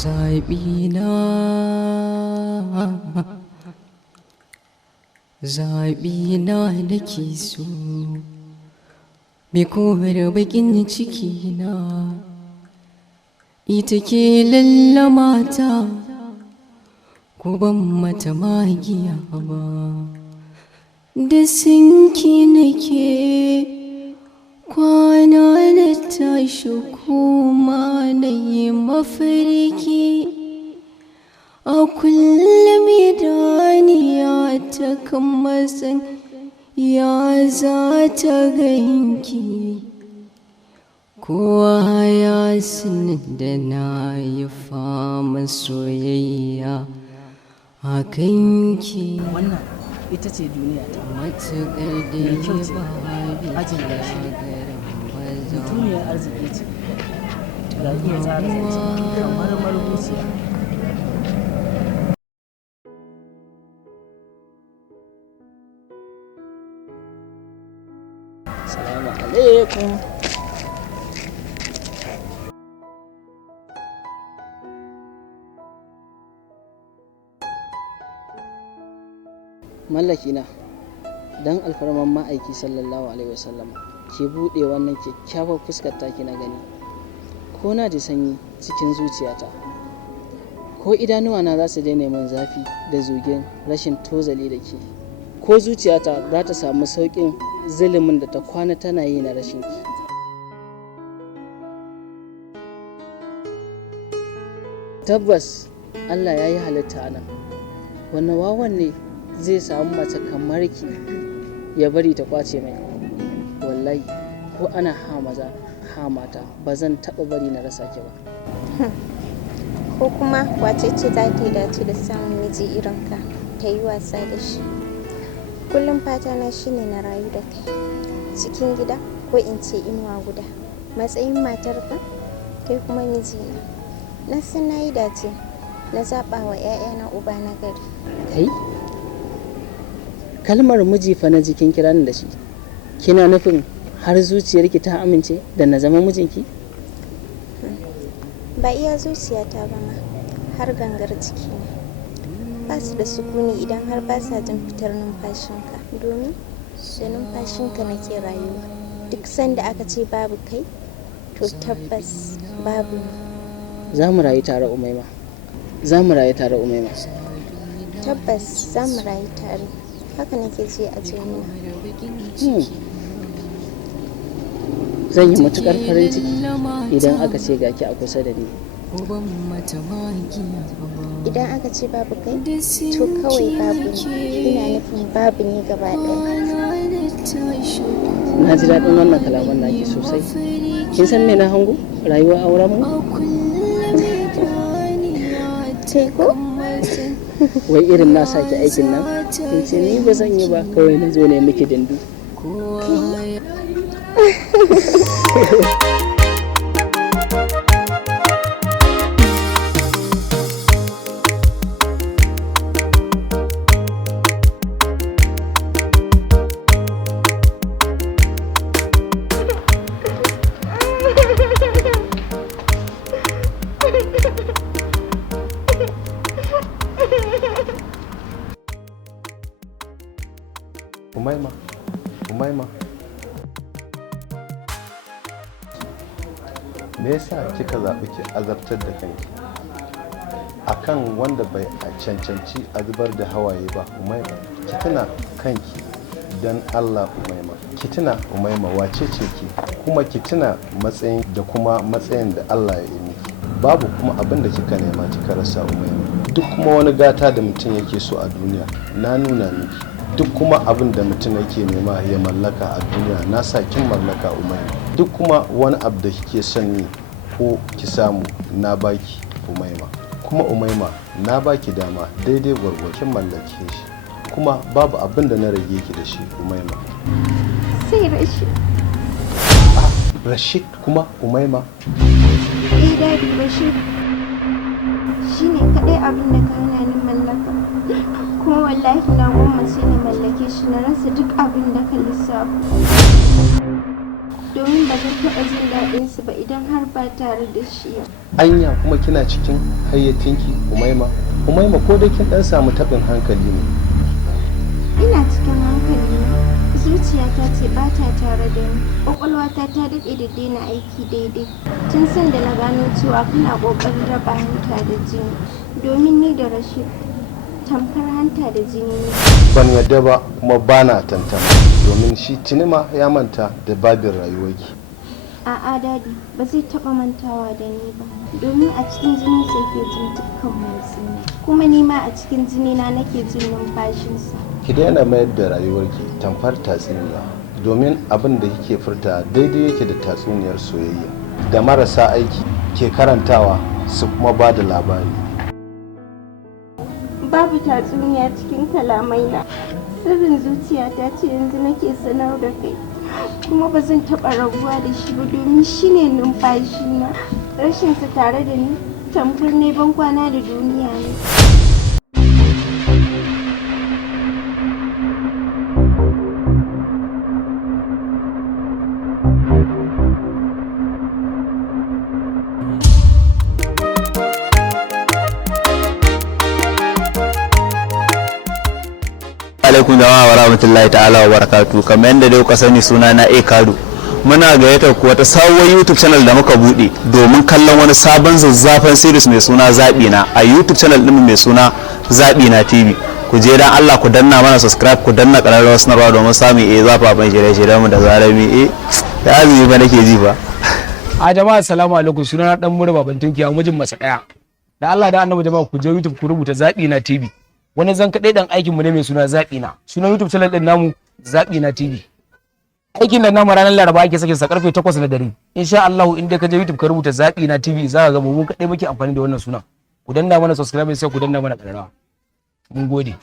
ZABINA nake so, me kowar bakin ciki na, ita ke lallamata, ko ban mata magiya ba. Da sinki nake kwana da tashi, kuma na yi mafarki. A kullum idaniya ta kan matsan ya za ta ganki. Kowa ya san da na yi fama soyayya a kanki. Wannan ita ce duniya ta matuƙar da mai kyau ce, ba ajin da shi mutuniyar arziki ce, ga iya tsara zance kamar marubuciya. Salamu alaikum. Mallakina, don alfarman ma'aiki sallallahu alaihi wasallam ke buɗe wannan kyakkyawar fuskar taki na gani, ko na ji sanyi cikin zuciyata, ko idanuwana za su daina min zafi da zugin rashin tozali da ke, ko zuciyata za ta samu sauƙin zulumin da ta kwana tana yi na rashin ki. Tabbas Allah ya yi halitta nan, wannan wawan ne zai samu mace kamar ki ya bari ta kwace mai. Wallahi ko ana ha maza ha mata ba zan taɓa bari na rasa ki ba. Ko kuma wace ce za ta dace da samun miji irin ka ta yi wasa da shi. Kullum fata na shine na rayu da kai cikin gida, ko in ce inuwa guda, matsayin matarka kai kuma mijina. Na san na yi dace na zaɓa wa 'ya'yana uba na gari. Kai? Kalmar miji fa na jikin kiran da shi, kina nufin har zuciyarki ta amince da na zama mijinki? Ba iya zuciyata ba ma, har gangar jiki ne ba su da sukuni idan har ba sa jin fitar numfashinka, domin da numfashinka nake rayuwa. Duk sanda aka ce babu kai, to tabbas babu ni. Za mu rayu tare Umaima, za mu rayu tare Umaima. Tabbas za mu rayu tare, haka nake ji a jini. Zan yi matukar farin ciki idan aka ce gaki a kusa da ni. Idan aka ce babu kai, to kawai babu ni, ina nufin babu ni gaba ɗaya. Na ji daɗin wannan kalaman naki sosai. Kin san me na hango rayuwa auren mu? Tego? Wai irin na sake aikin nan, kin ce ni ba zan yi ba, kawai na zo ne miki dindu. Umaima, me yasa kika zaɓi ki azabtar da kanki akan wanda bai cancanci a zubar da hawaye ba? Umaima, ki tuna kanki don Allah. Umaima, ki tuna Umaima wace ce ki, kuma ki tuna matsayin da kuma matsayin da Allah ya yi miki. Babu kuma abin da kika nema kika rasa Umaima. Duk kuma wani gata da mutum yake so a duniya na nuna miki. Duk kuma abin da mutum yake nema ya mallaka a duniya na sa kin mallaka Umaima. Duk kuma wani abu da kike son yi ko ki samu na baki Umaima. Kuma Umaima na baki dama daidai gwargwakin mallake shi, kuma babu abin da na rage ki da shi Umaima. Sai Rashid. Rashid kuma Umaima? Dadi Rashid shi ne kaɗai abin da ka hana ni mallaka, kuma wallahi na gwammace ni mallake shi na rasa duk abin da ka lissafa. domin ba zan taɓa jin daɗinsu ba idan har ba tare da shi. Anya kuma kina cikin hayyacinki Umaima? Umaima ko dai kin dan samu tabin hankali ne? Ina cikin hankali na. Zuciyata ce ba ta tare da ni. Ƙwaƙwalwata ta daɗe da daina aiki daidai. Tun san da na gano cewa kana ƙoƙarin raba hanta da jini. Domin ni da Rashid tamkar hanta da jini ne. Ban yadda ba kuma bana tantama domin shi tinima ya manta da babin rayuwarki. A'a dadi ba zai taɓa mantawa da ni ba. Domin a cikin jini sai ke jin dukkan motsi. Kuma ni ma a cikin jini na nake jin numfashinsa. Ki daina mayar da rayuwarki tamfar tatsuniya domin abin da kike furta daidai yake da tatsuniyar soyayya da marasa aiki ke karantawa su kuma ba da labari. Babu tatsuniya cikin kalamaina. Sirrin zuciyata ce yanzu nake sanar da kai. Kuma ba zan taɓa rabuwa da shi ba domin shi ne numfashina. Rashinsa tare da ni tamkar ne ban kwana da duniya ne. alaikum jama'a wa rahmatullahi ta'ala wa barakatu. Kamar yadda dai kuka sani suna na Kado. Muna gayyatar ku wata sabuwar YouTube channel da muka bude domin kallon wani sabon zazzafan series mai suna ZABINA a YouTube channel din mai suna ZABINA TV. Ku je dan Allah ku danna mana subscribe, ku danna ƙararrawar sanarwa domin samun zafafan shirye-shiryen mu da zarami da azumi ba nake ji ba. A jama'a assalamu alaikum, sunana dan mura baban tunki a mijin masa daya. Da Allah da annabi jama'a ku je YouTube ku rubuta ZABINA TV. Wani zan kaɗai ɗan aikin mu ne mai suna ZABINA. Sunan YouTube channel ɗin namu ZABINA TV. Aikin da namu ranar Laraba ake sakin sa karfe 8 na dare. Insha Allah in dai ka je YouTube ka rubuta ZABINA TV za ka ga mu kaɗai muke amfani da wannan suna. Ku danna mana subscribe sai ku danna mana ƙararrawa. Mun gode.